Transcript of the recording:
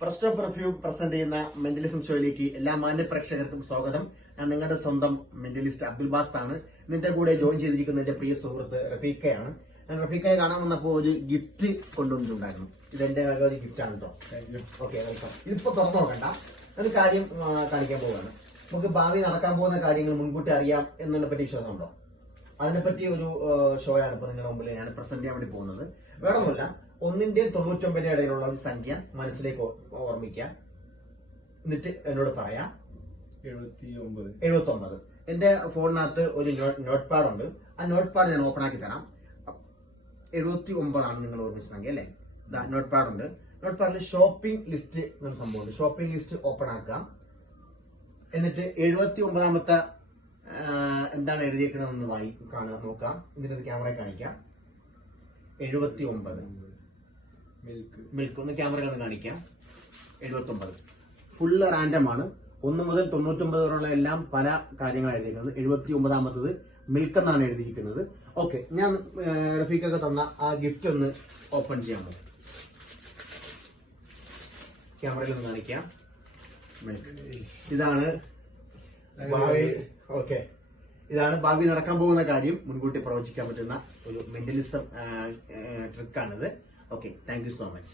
Presto perfume present ചെയ്യുന്ന mentalism ഷോയിലേക്ക് എല്ലാ മാന്യ പ്രേക്ഷകർക്കും സ്വാഗതം. ഞാൻ നിങ്ങളുടെ സ്വന്തം മെന്റലിസ്റ്റ് അബ്ദുൽ ബാസ് ആണ്. ഇതിന്റെ കൂടെ ജോയിൻ ചെയ്തിരിക്കുന്ന എന്റെ പ്രിയ സുഹൃത്ത് റഫീഖയാണ്. ഞാൻ റഫീഖയെ കാണാൻ വന്നപ്പോൾ ഒരു ഗിഫ്റ്റ് കൊണ്ടുവന്നിട്ടുണ്ടായിരുന്നു. ഇതെന്റെ ഒരു ഗിഫ്റ്റ് ആണ് കേട്ടോ. Okay, welcome. ഇതിപ്പോ തുറന്നു നോക്കണ്ട, ഒരു കാര്യം കാണിക്കാൻ പോവുകയാണ്. നമുക്ക് ഭാവി നടക്കാൻ പോകുന്ന കാര്യങ്ങൾ മുൻകൂട്ടി അറിയാം എന്നതിനെ പറ്റി വിശ്വാസമുണ്ടോ? അതിനെപ്പറ്റി ഒരു ഷോയാണ് ഇപ്പൊ നിങ്ങളുടെ മുമ്പിൽ ഞാൻ പ്രസന്റ് ചെയ്യാൻ വേണ്ടി പോകുന്നത്. വേറൊന്നുമില്ല, 1-99 ഇടയിലുള്ള ഒരു സംഖ്യ മനസ്സിലേക്ക് ഓർമ്മിക്കുക. എന്നിട്ട് എന്നോട് പറയാം 79. എന്റെ ഫോണിനകത്ത് ഒരു നോട്ട് പാഡ് ഉണ്ട്. ആ നോട്ട് പാഡ് ഞാൻ ഓപ്പൺ ആക്കി തരാം. 79 ആണ് നിങ്ങൾ ഓർമ്മിച്ച സംഖ്യ അല്ലേ? നോട്ട് പാഡ് ഉണ്ട്. നോട്ട് പാഡിൽ ഷോപ്പിംഗ് ലിസ്റ്റ് എന്ന സംഭവമുണ്ട്. ഷോപ്പിംഗ് ലിസ്റ്റ് ഓപ്പൺ ആക്കുക. എന്നിട്ട് 79ാമത്തെ എന്താണ് എഴുതിയേക്കണമെന്ന് കാണുക, നോക്കാം. ഇതിനകത്ത് ക്യാമറ കാണിക്കാം. 79 മിൽക്ക് ഒന്ന് ക്യാമറയിൽ ഒന്ന് കാണിക്കാം. 79 ഫുള്ള് റാൻഡം ആണ്. 1 മുതൽ 99 വരെയുള്ള എല്ലാം പല കാര്യങ്ങളാണ് എഴുതിയിരിക്കുന്നത്. 79ാമത്തത് മിൽക്ക് എന്നാണ് എഴുതിയിരിക്കുന്നത്. ഓക്കെ, ഞാൻ റഫീഖൊക്കെ തന്ന ആ ഗിഫ്റ്റ് ഒന്ന് ഓപ്പൺ ചെയ്യാമോ? ക്യാമറയിൽ ഒന്ന് കാണിക്കാം. മിൽക്ക് ഇതാണ് ഭാവി. ഓക്കെ, ഇതാണ് ഭാവി നടക്കാൻ പോകുന്ന കാര്യം മുൻകൂട്ടി പ്രവചിക്കാൻ പറ്റുന്ന ഒരു മെന്റലിസം ട്രിക്കാണിത്. Okay, thank you so much.